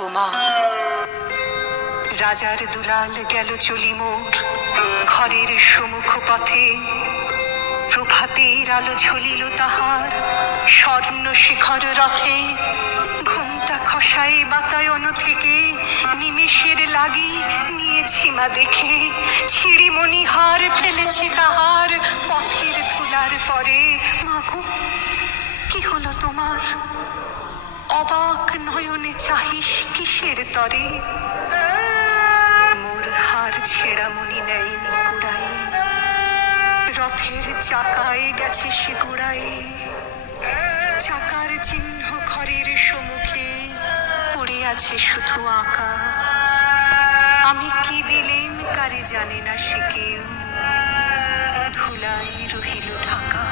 গোমা। রাজার দুলাল গেল চলি মোর ঘরের সম্মুখ পথে, প্রভাতের আলো ঝলিল তাহার স্বর্ণ শিখর রথে। ঘুমটা খসাই বাতায়ন থেকে নিমেষের লাগি নিয়েছি মা দেখে, ছিড়িমণি হার ফেলেছে তাহার পথের ধুলার পরে। মাগো, কি হলো তোমার? অবাক নয়নে চাহিস কিসের তরে? মোর হার ছেঁড়া মনি নেয়নি কুড়াই, রথের চাকায় গেছে সে গোড়ায়। চাকার চিহ্ন ঘরের সম্মুখে পড়ে আছে শুধু আঁকা। আমি কি দিলেম কারে জানে না সে কেউ, ধুলাই রহিল ঢাকা।